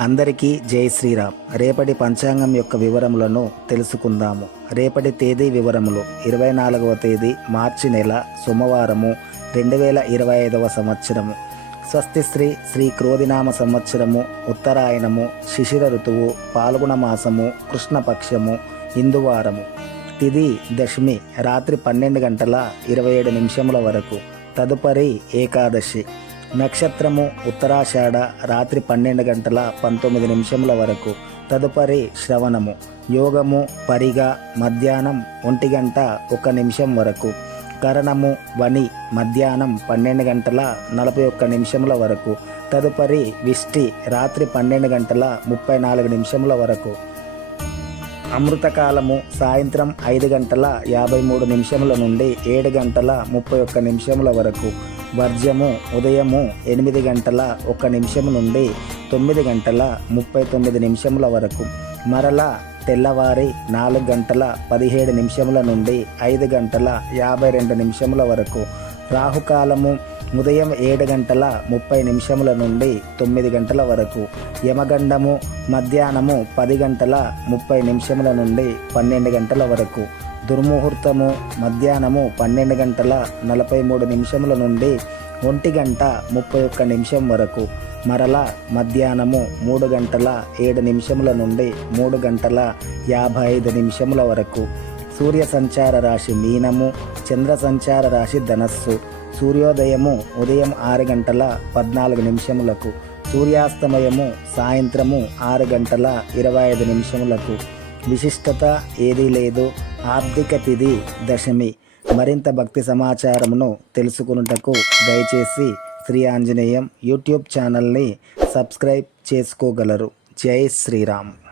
అందరికీ జై శ్రీరామ్. రేపటి పంచాంగం యొక్క వివరములను తెలుసుకుందాము. రేపటి తేదీ వివరములు ఇరవై నాలుగవ తేదీ మార్చి నెల సోమవారము రెండు వేల ఇరవై ఐదవ సంవత్సరము. స్వస్తి శ్రీ శ్రీ క్రోధినామ సంవత్సరము ఉత్తరాయణము శిశిర ఋతువు పాల్గొన మాసము కృష్ణపక్షము హిందువారము తిది దశమి రాత్రి పన్నెండు గంటల ఇరవై ఏడు నిమిషముల వరకు. తదుపరి ఏకాదశి. నక్షత్రము ఉత్తరాషాఢ రాత్రి పన్నెండు గంటల పంతొమ్మిది నిమిషముల వరకు. తదుపరి శ్రవణము యోగము పరిగ మధ్యాహ్నం ఒంటి గంట ఒక నిమిషం వరకు. కరణము వని మధ్యాహ్నం పన్నెండు గంటల నలభై ఒక్క నిమిషముల వరకు. తదుపరి విష్టి రాత్రి పన్నెండు గంటల ముప్పై నాలుగు నిమిషముల వరకు. అమృతకాలము సాయంత్రం ఐదు గంటల యాభై మూడు నిమిషముల నుండి ఏడు గంటల ముప్పై ఒక్క నిమిషముల వరకు. వర్జము ఉదయము ఎనిమిది గంటల ఒక్క నిమిషము నుండి తొమ్మిది గంటల ముప్పై తొమ్మిది నిమిషముల వరకు. మరలా తెల్లవారి నాలుగు గంటల పదిహేడు నిమిషముల నుండి ఐదు గంటల యాభై రెండు నిమిషముల వరకు. రాహుకాలము ఉదయం ఏడు గంటల ముప్పై నిమిషముల నుండి తొమ్మిది గంటల వరకు యమగండము మధ్యాహ్నము పది గంటల ముప్పై నిమిషముల నుండి పన్నెండు గంటల వరకు దుర్ముహూర్తము మధ్యాహ్నము పన్నెండు గంటల నలభై మూడు నిమిషముల నుండి ఒంటి గంట ముప్పై ఒక్క నిమిషం వరకు మరలా మధ్యాహ్నము మూడు గంటల ఏడు నిమిషముల నుండి మూడు గంటల యాభై ఐదు నిమిషముల వరకు సూర్య సంచార రాశి మీనము చంద్ర సంచార రాశి ధనస్సు. సూర్యోదయము ఉదయం ఆరు గంటల పద్నాలుగు నిమిషములకు సూర్యాస్తమయము సాయంత్రము ఆరు గంటల ఇరవై ఐదు నిమిషములకు. విశిష్టత ఏదీ లేదు. ఆర్థిక తిథి దశమి. మరింత భక్తి సమాచారమును తెలుసుకున్నటకు దయచేసి శ్రీ ఆంజనేయం యూట్యూబ్ ఛానల్ని సబ్స్క్రైబ్ చేసుకోగలరు. జై శ్రీరామ్.